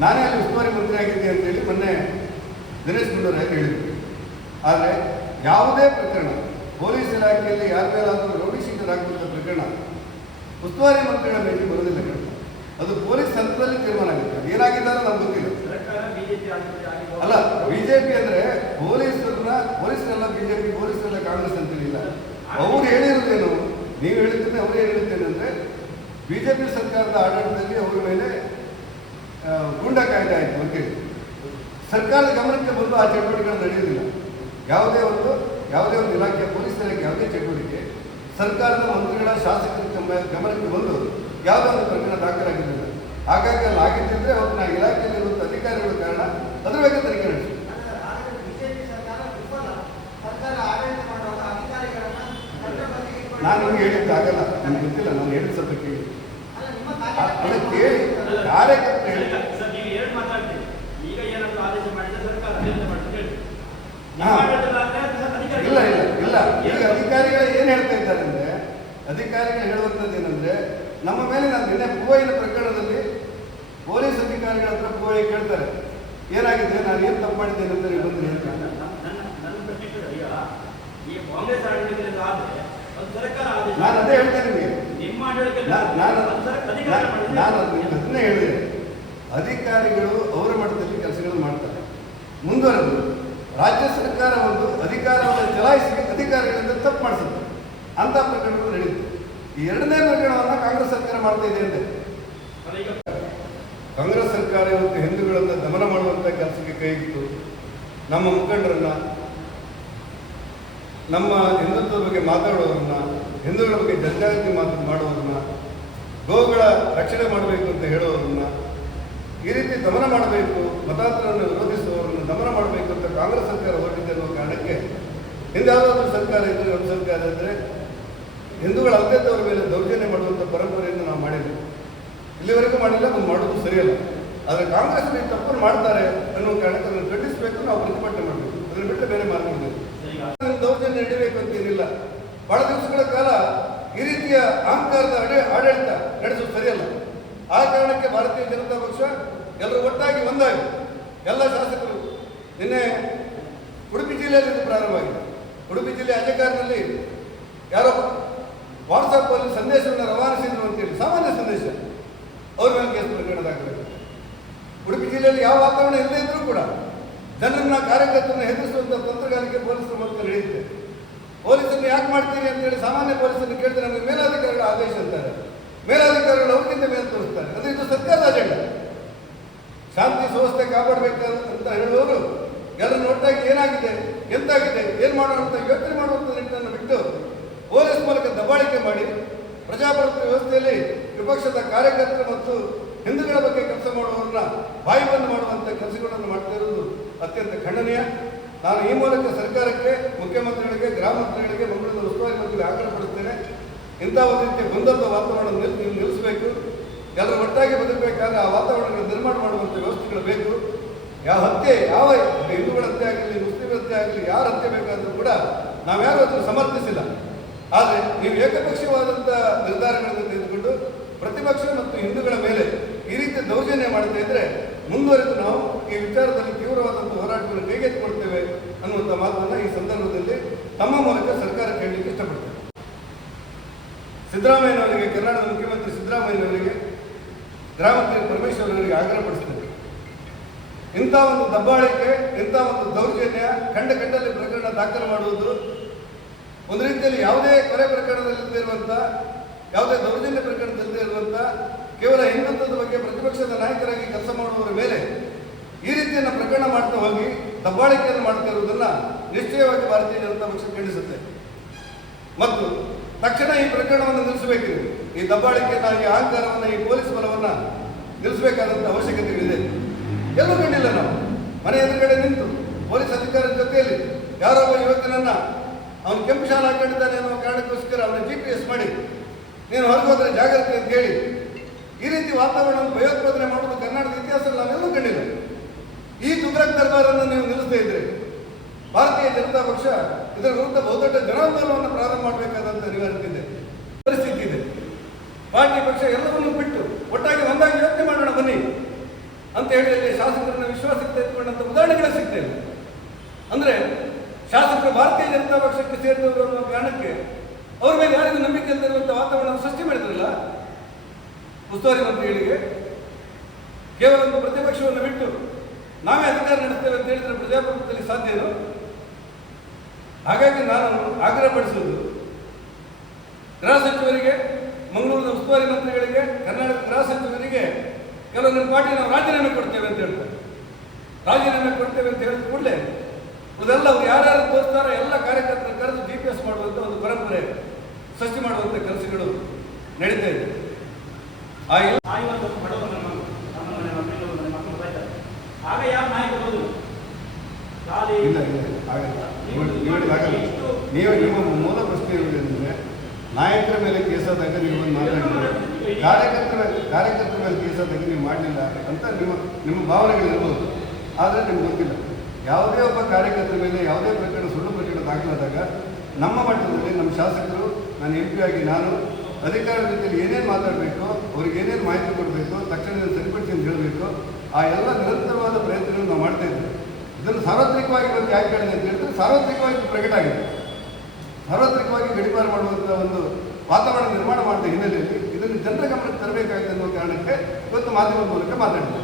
ನಾನೇ ಅಲ್ಲಿ ಉಸ್ತುವಾರಿ ಮಂತ್ರಿ ಆಗಿದ್ದೆ ಅಂತೇಳಿ ಮೊನ್ನೆ ದಿನೇಶ್ ಗುಂಡೂರಾಯ್ ಹೇಳಿದ್ರು. ಆದರೆ ಯಾವುದೇ ಪ್ರಕರಣ ಪೊಲೀಸ್ ಇಲಾಖೆಯಲ್ಲಿ ಯಾರ ಮೇಲಾದರೂ ರೌಡಿ ಶೀಟರ್ ಪ್ರಕರಣ ಉಸ್ತುವಾರಿ ಮಂತ್ರಿಗಳ ಮೇಲೆ ಬರೋದಿಲ್ಲ ಕಣ ಅದು ಪೊಲೀಸ್ ಹಂತದಲ್ಲಿ ತೀರ್ಮಾನ ಆಗುತ್ತೆ. ಏನಾಗಿದ್ದಾರೋ ನಮ್ಗೆ ಗೊತ್ತಿಲ್ಲ. ಅಲ್ಲ ಬಿಜೆಪಿ ಅಂದ್ರೆ ಪೊಲೀಸರನ್ನ ಪೊಲೀಸರೆಲ್ಲ ಬಿಜೆಪಿ ಪೊಲೀಸರೆಲ್ಲ ಕಾಂಗ್ರೆಸ್ ಅಂತೇಳಿಲ್ಲ ಅವ್ರು ಹೇಳಿರೋದೇನು? ನೀವು ಹೇಳಿದ್ರೆ ಅವ್ರು ಏನು ಹೇಳಿದ್ದೇನೆ ಅಂದ್ರೆ ಬಿಜೆಪಿ ಸರ್ಕಾರದ ಆಡಳಿತದಲ್ಲಿ ಅವ್ರ ಮೇಲೆ ಗೂಂಡಾ ಕಾಯ್ದೆ ಆಯಿತು ಅಂತೇಳಿ ಸರ್ಕಾರದ ಗಮನಕ್ಕೆ ಬಂದು ಆ ಚಟುವಟಿಕೆಗಳು ನಡೆಯುವುದಿಲ್ಲ. ಯಾವುದೇ ಒಂದು ಯಾವುದೇ ಒಂದು ಇಲಾಖೆ ಪೊಲೀಸ್ ಇಲಾಖೆ ಯಾವುದೇ ಚಟುವಟಿಕೆ ಸರ್ಕಾರದ ಮಂತ್ರಿಗಳ ಶಾಸಕರ ಗಮ- ಗಮನಕ್ಕೆ ಬಂದು ಯಾವುದೇ ಒಂದು ಪ್ರಕರಣ ದಾಖಲಾಗಿರಲಿಲ್ಲ. ಹಾಗಾಗಿ ಅಲ್ಲಿ ಆಗಿದ್ದಿದ್ರೆ ಅವ್ರನ್ನ ಇಲಾಖೆಯಲ್ಲಿರುವಂಥ ಅಧಿಕಾರಿಗಳ ಕಾರಣ ಅದರ ಬಗ್ಗೆ ತನಿಖೆ ನಡೆಸಿ ನಾನು ನಿಮ್ಗೆ ಹೇಳಿದ್ದಾಗಲ್ಲ ನನಗೆ ಗೊತ್ತಿಲ್ಲ ನಾನು ಹೇಳಿದ ಸದ್ಯಕ್ಕೆ ಕೇಳಿ. ಅಲ್ಲ, ನಿಮ್ಮ ಅ- ಕಾರ್ಯಕರ್ತರು ಅದಕ್ಕೆ ಕೇಳಿ ಕಾರ್ಯಕರ್ತರು ಹೇಳಿ ಸರ್ ನೀವು ಎರಡು ಮಾತಾಡ್ತೀರಿ ಈಗ ಏನಾದ್ರು ಆದೇಶ ಮಾಡಿದ್ರೆ ಸರ್ಕಾರ ಅದೇನು ಮಾಡ್ತದೆ ಹೇಳಿ ಹಾ. ನೀವು ಆಡಳಿತದಾದ್ರೆ ಅದು ಅಧಿಕಾರಿ ಇಲ್ಲ ಇಲ್ಲ ಇಲ್ಲ ಈಗ ಅಧಿಕಾರಿಗಳು ಏನು ಹೇಳ್ತಾ ಇದ್ದಾರೆ ಅಂದ್ರೆ ಅಧಿಕಾರಿಗಳು ಹೇಳುವಂಥದ್ದು ಏನಂದ್ರೆ ನಮ್ಮ ಮೇಲೆ ನಾನು ನಿನ್ನೆ ಪೂವೈನ ಪ್ರಕರಣದಲ್ಲಿ ಪೊಲೀಸ್ ಅಧಿಕಾರಿಗಳ ಹತ್ರ ಪೂವೈ ಕೇಳ್ತಾರೆ. ಏನಾಗಿದೆ? ನಾನು ಏನು ತಪ್ಪು ಮಾಡಿದ್ದೇನೆ ಅಂತ ನೀವು ಬಂದು ಹೇಳ್ತಾರೆ? ನಾನು ಅದೇ ಹೇಳ್ತೇನೆ ನಿಮಗೆ ನಾನು ಅದನ್ನೇ ಹೇಳಿದೆ. ಅಧಿಕಾರಿಗಳು ಅವರ ಮಟ್ಟದಲ್ಲಿ ಕೆಲಸಗಳನ್ನು ಮಾಡ್ತಾರೆ. ಮುಂದುವರೆದು ರಾಜ್ಯ ಸರ್ಕಾರ ಒಂದು ಅಧಿಕಾರವನ್ನು ಚಲಾಯಿಸಿ ಅಧಿಕಾರಿಗಳಿಂದ ತಪ್ಪು ಮಾಡಿಸುತ್ತೆ ಅಂತ ಪ್ರಕರಣಗಳು ನಡೆಯುತ್ತೆ. ಈ ಎರಡನೇ ಪ್ರಕರಣವನ್ನು ಕಾಂಗ್ರೆಸ್ ಸರ್ಕಾರ ಮಾಡ್ತಾ ಇದೆ ಅಂತೆ. ಕಾಂಗ್ರೆಸ್ ಸರ್ಕಾರ ಇವತ್ತು ಹಿಂದೂಗಳನ್ನು ದಮನ ಮಾಡುವಂಥ ಕೆಲಸಕ್ಕೆ ಕೈಗಿತ್ತು ನಮ್ಮ ಮುಖಂಡರನ್ನ, ನಮ್ಮ ಹಿಂದುತ್ವದ ಬಗ್ಗೆ ಮಾತಾಡೋದನ್ನ, ಹಿಂದೂಗಳ ಬಗ್ಗೆ ಜನಜಾಗೃತಿ ಮಾತು ಮಾಡೋದನ್ನ ಗೋಗಳ ರಕ್ಷಣೆ ಮಾಡಬೇಕು ಅಂತ ಹೇಳೋದನ್ನ ಈ ರೀತಿ ದಮನ ಮಾಡಬೇಕು, ಮತಾಂತರವನ್ನು ವಿರೋಧಿಸುವವರನ್ನು ದಮನ ಮಾಡಬೇಕು ಅಂತ ಕಾಂಗ್ರೆಸ್ ಸರ್ಕಾರ ಹೊರಟಿದೆ ಅನ್ನೋ ಕಾರಣಕ್ಕೆ ಹಿಂದೆ ಯಾವುದಾದ್ರೂ ಸರ್ಕಾರ ಇದ್ರೆ ನಮ್ಮ ಸರ್ಕಾರ ಇದ್ದರೆ ಹಿಂದೂಗಳ ಅತ್ಯಂತವರ ಮೇಲೆ ದೌರ್ಜನ್ಯ ಮಾಡುವಂಥ ಪರಂಪರೆಯನ್ನು ನಾವು ಮಾಡಿದ್ವಿ. ಇಲ್ಲಿವರೆಗೂ ಮಾಡಿಲ್ಲ, ಅದು ಮಾಡೋದು ಸರಿಯಲ್ಲ. ಆದರೆ ಕಾಂಗ್ರೆಸ್ ಈ ತಪ್ಪನ್ನು ಮಾಡ್ತಾರೆ ಅನ್ನೋ ಕಾರಣಕ್ಕೆ ಅದನ್ನು ಖಂಡಿಸಬೇಕು ನಾವು ಪ್ರತಿಭಟನೆ ಮಾಡಬೇಕು ಅದನ್ನು ಬಿಟ್ಟರೆ ಬೇರೆ ಮಾರ್ಗವಿದೆ ದೌರ್ಜನ್ಯ ನಡೀಬೇಕು ಅಂತ ಏನಿಲ್ಲ. ಬಹಳ ದಿವಸಗಳ ಕಾಲ ಈ ರೀತಿಯ ಅಹಂಕಾರದ ಅಡೆ, ಆಡಳಿತ ನಡೆಸೋದು ಸರಿಯಲ್ಲ. ಆ ಕಾರಣಕ್ಕೆ ಭಾರತೀಯ ಜನತಾ ಪಕ್ಷ ಎಲ್ಲರೂ ಒಟ್ಟಾಗಿ ಒಂದಾಗಿ. ಎಲ್ಲ ಶಾಸಕರು ನಿನ್ನೆ ಉಡುಪಿ ಜಿಲ್ಲೆಯಲ್ಲಿ ಪ್ರಾರಂಭವಾಗಿದೆ ಉಡುಪಿ ಜಿಲ್ಲೆ ಅಜಕಾರ್ನಲ್ಲಿ ಯಾರೋ ಅಲ್ಲಿ ಸಂದೇಶವನ್ನು ರವಾನಿಸಿದ್ರು ಅಂತೇಳಿ ಸಾಮಾನ್ಯ ಸಂದೇಶ. ಅವ್ರ ಮೇಲೆ ಕೇಸ್ ಪ್ರಕರಣ ದಾಖಲಾಗಿದೆ ಉಡುಪಿ ಜಿಲ್ಲೆಯಲ್ಲಿ ಯಾವ ವಾತಾವರಣ ಇಲ್ಲದೇ ಇದ್ರೂ ಕೂಡ ಜನರನ್ನ ಕಾರ್ಯಕರ್ತರನ್ನ ಹೆದರಿಸುವಂಥ ತಂತ್ರಗಾರಿಕೆ ಪೊಲೀಸರ ಮೂಲಕ ನಡೆಯುತ್ತೆ. ಪೊಲೀಸರು ಯಾಕೆ ಮಾಡ್ತೀರಿ ಅಂತೇಳಿ ಸಾಮಾನ್ಯ ಪೊಲೀಸರನ್ನು ಕೇಳಿದ್ರೆ ನಮಗೆ ಮೇಲಾಧಿಕಾರಿಗಳ ಆದೇಶ ಅಂತಾರೆ. ಮೇಲಾಧಿಕಾರಿಗಳು ಅವ್ರಿಗಿಂತ ಮೇಲೆ ತೋರಿಸ್ತಾರೆ. ಅದು ಇದು ಸರ್ಕಾರದ ಅಜೆಂಡ. ಶಾಂತಿ ಸುವ್ಯವಸ್ಥೆ ಕಾಪಾಡಬೇಕು ಅಂತ ಹೇಳುವವರು ಎಲ್ಲರನ್ನು ಒಟ್ಟಾಗಿ ಏನಾಗಿದೆ, ಎಂತಾಗಿದೆ, ಏನು ಮಾಡೋಣ ಅಂತ ಯೋಚನೆ ಮಾಡುವಂಥ ನಿಟ್ಟನ್ನು ಬಿಟ್ಟು ಪೊಲೀಸ್ ಮೂಲಕ ದಬ್ಬಾಳಿಕೆ ಮಾಡಿ ಪ್ರಜಾಪ್ರಭುತ್ವ ವ್ಯವಸ್ಥೆಯಲ್ಲಿ ವಿಪಕ್ಷದ ಕಾರ್ಯಕರ್ತರು ಮತ್ತು ಹಿಂದೂಗಳ ಬಗ್ಗೆ ಕೆಲಸ ಮಾಡುವವರನ್ನ ಬಾಯಿ ಬಂದ್ ಮಾಡುವಂಥ ಕೆಲಸಗಳನ್ನು ಮಾಡ್ತಾ ಇರುವುದು ಅತ್ಯಂತ ಖಂಡನೀಯ. ನಾನು ಈ ಮೂಲಕ ಸರ್ಕಾರಕ್ಕೆ, ಮುಖ್ಯಮಂತ್ರಿಗಳಿಗೆ, ಗ್ರಾಮ ಮಂತ್ರಿಗಳಿಗೆ ಮಂಗಳೂರಿನ ಉಸ್ತುವಾರಿ ಮಂತ್ರಿಗೆ ಆಗ್ರಹಪಡಿಸ್ತೇನೆ ಇಂಥ ಒಂದು ರೀತಿಯ ಗೊಂದಲದ ವಾತಾವರಣ ನಿಲ್ಲಿಸಬೇಕು. ಎಲ್ಲರೂ ಒಟ್ಟಾಗಿ ಬದುಕಬೇಕಾದ್ರೆ ಆ ವಾತಾವರಣ ನಿರ್ಮಾಣ ಮಾಡುವಂಥ ವ್ಯವಸ್ಥೆಗಳು ಬೇಕು. ಯಾವ ಹತ್ಯೆ, ಯಾವ ಹಿಂದೂಗಳ ಹತ್ಯೆ ಆಗಲಿ ಮುಸ್ಲಿಮರ ಹತ್ಯೆ ಆಗಲಿ, ಯಾರ ಹತ್ಯೆ ಬೇಕಾದರೂ ಕೂಡ ನಾವ್ಯಾರು ಅದನ್ನು ಸಮರ್ಥಿಸಿಲ್ಲ. ಆದರೆ ನೀವು ಏಕಪಕ್ಷೀಯವಾದಂಥ ನಿರ್ಧಾರಗಳನ್ನು ತೆಗೆದುಕೊಂಡು ಪ್ರತಿಪಕ್ಷ ಮತ್ತು ಹಿಂದೂಗಳ ಮೇಲೆ ಈ ರೀತಿ ದೌರ್ಜನ್ಯ ಮಾಡ್ತಾ ಇದ್ರೆ ಮುಂದುವರೆದು ನಾವು ಈ ವಿಚಾರದಲ್ಲಿ ತೀವ್ರವಾದಂಥ ಹೋರಾಟವನ್ನು ಕೈಗೆತ್ತಿಕೊಳ್ತೇವೆ ಅನ್ನುವಂಥ ಮಾತನ್ನು ಈ ಸಂದರ್ಭದಲ್ಲಿ ತಮ್ಮ ಮೂಲಕ ಸರ್ಕಾರ ಕೇಳಲಿಕ್ಕೆ ಇಷ್ಟಪಡ್ತೇವೆ ಸಿದ್ದರಾಮಯ್ಯನವರಿಗೆ, ಕರ್ನಾಟಕದ ಮುಖ್ಯಮಂತ್ರಿ ಸಿದ್ದರಾಮಯ್ಯನವರಿಗೆ ಮಂತ್ರಿ ಪರಮೇಶ್ವರ್ ಅವರಿಗೆ ಆಗ್ರಹಪಡಿಸ್ತೇನೆ ಇಂಥ ಒಂದು ದಬ್ಬಾಳಿಕೆ, ಇಂಥ ಒಂದು ದೌರ್ಜನ್ಯ, ಕಂಡ ಕಂಡಲ್ಲಿ ಪ್ರಕರಣ ದಾಖಲು ಮಾಡುವುದು ಒಂದು ರೀತಿಯಲ್ಲಿ ಯಾವುದೇ ಕೊಲೆ ಪ್ರಕರಣದಲ್ಲಿ ಇರುವಂಥ ಯಾವುದೇ ದೌರ್ಜನ್ಯ ಪ್ರಕರಣದಲ್ಲಿ ಇರುವಂಥ ಕೇವಲ ಹಿಂದುತ್ವದ ಬಗ್ಗೆ ಪ್ರತಿಪಕ್ಷದ ನಾಯಕರಾಗಿ ಕೆಲಸ ಮಾಡುವವರ ಮೇಲೆ ಈ ರೀತಿಯನ್ನು ಪ್ರಕರಣ ಮಾಡ್ತಾ ಹೋಗಿ ದಬ್ಬಾಳಿಕೆಯನ್ನು ಮಾಡ್ತಾ ಇರುವುದನ್ನು ನಿಶ್ಚಯವಾಗಿ ಭಾರತೀಯ ಜನತಾ ಪಕ್ಷ ಖಂಡಿಸುತ್ತೆ. ಮತ್ತು ತಕ್ಷಣ ಈ ಪ್ರಕರಣವನ್ನು ನಿಲ್ಲಿಸಬೇಕು ಈ ದಬ್ಬಾಳಿಕೆಯನ್ನು ಈ ಅಹಂಕಾರವನ್ನು, ಈ ಪೊಲೀಸ್ ಬಲವನ್ನು ನಿಲ್ಲಿಸಬೇಕಾದಂಥ ಇದೆ. ಎಲ್ಲೂ ಕಂಡಿಲ್ಲ ನಾವು. ಮನೆ ಎದುರುಗಡೆ ನಿಂತು ಪೊಲೀಸ್ ಅಧಿಕಾರದ ಜೊತೆಯಲ್ಲಿ ಯಾರೊಬ್ಬ ಯುವಕನನ್ನ ಅವನು ಕೆಂಪು ಶಾಲೆ ಹಾಕೊಂಡಿದ್ದಾನೆ ಅನ್ನೋ ಕಾರಣಕ್ಕೋಸ್ಕರ ಅವನ ಜಿ ಪಿ ಎಸ್ ಮಾಡಿ. ನೀನು ಹೊರಗೋದ್ರೆ ಜಾಗ್ರತೆ ಅಂತ ಹೇಳಿ. ಈ ರೀತಿ ವಾತಾವರಣವನ್ನು ಭಯೋತ್ಪಾದನೆ ಮಾಡುವುದು ಕರ್ನಾಟಕದ ಇತಿಹಾಸದಲ್ಲಿ ನಾವೆಲ್ಲೂ ಕಂಡಿಲ್ಲ. ಈ ತುಗ್ರಕ್ ದರ್ಬಾರನ್ನು ನೀವು ನಿಲ್ಲಿಸ್ತಾ ಇದ್ರೆ ಭಾರತೀಯ ಜನತಾ ಪಕ್ಷ ಇದರ ವಿರುದ್ಧ ಬಹುದೊಡ್ಡ ಜನಾಂದೋಲನವನ್ನು ಪ್ರಾರಂಭ ಮಾಡಬೇಕಾದಂಥ ಅನಿವಾರ್ಯತೆ ಇದೆ. ಪರಿಸ್ಥಿತಿ ಇದೆ. ಪಾರ್ಟಿ ಪಕ್ಷ ಎಲ್ಲವನ್ನೂ ಬಿಟ್ಟು ಒಟ್ಟಾಗಿ ಒಂದಾಗಿ ಯೋಚನೆ ಮಾಡೋಣ ಬನ್ನಿ. ಅಂತ ಹೇಳಿ ಶಾಸಕರನ್ನ ವಿಶ್ವಾಸಕ್ಕೆ ತೆಗೆದುಕೊಂಡಂತ ಉದಾಹರಣೆಗಳೇ ಸಿಗ್ತೇವೆ ಜನತಾ ಪಕ್ಷಕ್ಕೆ ಸೇರಿದವರು ಅನ್ನೋ ಕಾರಣಕ್ಕೆ ಅವ್ರ ಮೇಲೆ ಯಾರಿಗೂ ನಂಬಿಕೆ ಇಲ್ಲದಿರುವಂಥ ವಾತಾವರಣ ಸೃಷ್ಟಿ ಮಾಡಿದ್ರಲ್ಲ? ಉಸ್ತುವಾರಿ ಮಂತ್ರಿಗಳಿಗೆ ಕೇವಲ ಒಂದು ಪ್ರತಿಪಕ್ಷವನ್ನು ಬಿಟ್ಟು ನಾವೇ ಅಧಿಕಾರ ನಡೆಸ್ತೇವೆ ಅಂತ ಹೇಳಿದ್ರೆ ಪ್ರಜಾಪ್ರಭುತ್ವದಲ್ಲಿ ಸಾಧ್ಯನೋ ಹಾಗಾಗಿ ನಾನು ಆಗ್ರಹಪಡಿಸುವುದು, ಗೃಹ ಸಚಿವರಿಗೆ, ಮಂಗಳೂರಿನ ಉಸ್ತುವಾರಿ ಮಂತ್ರಿಗಳಿಗೆ, ಕರ್ನಾಟಕ ಗೃಹ ಸಚಿವರಿಗೆ ಕೆಲವೊಂದು ಪಾರ್ಟಿ ನಾವು ರಾಜೀನಾಮೆ ಕೊಡ್ತೇವೆ ಅಂತ ಹೇಳ್ತಾರೆ. ರಾಜೀನಾಮೆ ಕೊಡ್ತೇವೆ ಅಂತ ಹೇಳಿದ ಕೂಡಲೇ ಅದೆಲ್ಲ ಅವ್ರು ಯಾರ್ಯಾರು ತೋರಿಸ್ತಾರೋ ಎಲ್ಲ ಕಾರ್ಯಕರ್ತರ ಕರೆದು ಜಿ ಪಿ ಎಸ್ ಮಾಡುವಂಥ ಒಂದು ಪರಂಪರೆ ಸೃಷ್ಟಿ ಮಾಡುವಂಥ ಕೆಲಸಗಳು ನಡೀತಾ ಇದೆ. ಇಲ್ಲ ನೀವು- ನಿಮ್ಮ ಮೂಲ ಪ್ರಶ್ನೆ ಏನಂದ್ರೆ ನಾಯಕರ ಮೇಲೆ ಕೇಸಾದಾಗ ನೀವು ಒಂದು ಮಾತಾಡಿದ್ರೆ ಕಾರ್ಯಕರ್ತರ ಕಾರ್ಯಕರ್ತರ ಮೇಲೆ ಕೇಸಾದಾಗ ನೀವು ಮಾಡಲಿಲ್ಲ ಅಂತ ನಿಮ್ಮ ನಿಮ್ಮ ಭಾವನೆಗಳಿರ್ಬೋದು ಆದರೆ ನಿಮ್ಗೆ ಗೊತ್ತಿಲ್ಲ. ಯಾವುದೇ ಒಬ್ಬ ಕಾರ್ಯಕರ್ತರ ಮೇಲೆ ಯಾವುದೇ ಪ್ರಕರಣ, ಸುಳ್ಳು ಪ್ರಕರಣ ದಾಖಲಾದಾಗ ನಮ್ಮ ಮಟ್ಟದಲ್ಲಿ ನಮ್ಮ ಶಾಸಕರು, ನಾನು ಎಂ ಆಗಿ ನಾನು ಅಧಿಕಾರದ ಜೊತೆಲಿ ಏನೇನು ಮಾತಾಡಬೇಕು, ಅವ್ರಿಗೆ ಏನೇನು ಮಾಹಿತಿ ಕೊಡಬೇಕು, ತಕ್ಷಣ ಇದನ್ನು ಸರಿಪಡಿಸಿ ಅಂತ ಹೇಳಬೇಕು, ಆ ಎಲ್ಲ ನಿರಂತರವಾದ ಪ್ರಯತ್ನಗಳನ್ನು ನಾವು ಮಾಡ್ತಾ ಇದ್ದೀವಿ. ಇದನ್ನು ಸಾರ್ವತ್ರಿಕವಾಗಿ ಇವತ್ತು ಯಾಕೆ ಹೇಳಿದೆ ಅಂತ ಹೇಳಿದ್ರೆ ಸಾರ್ವತ್ರಿಕವಾಗಿ ಪ್ರಕಟ ಆಗಿದೆ. ಸಾರ್ವತ್ರಿಕವಾಗಿ ಗಡಿಪಾರು ಮಾಡುವಂಥ ಒಂದು ವಾತಾವರಣ ನಿರ್ಮಾಣ ಮಾಡಿದ ಹಿನ್ನೆಲೆಯಲ್ಲಿ ಇದನ್ನು ಜನರ ಗಮನಕ್ಕೆ ತರಬೇಕಾಗಿದೆ ಅನ್ನೋ ಕಾರಣಕ್ಕೆ ಇವತ್ತು ಮಾಧ್ಯಮದ ಮೂಲಕ ಮಾತಾಡಿದೆ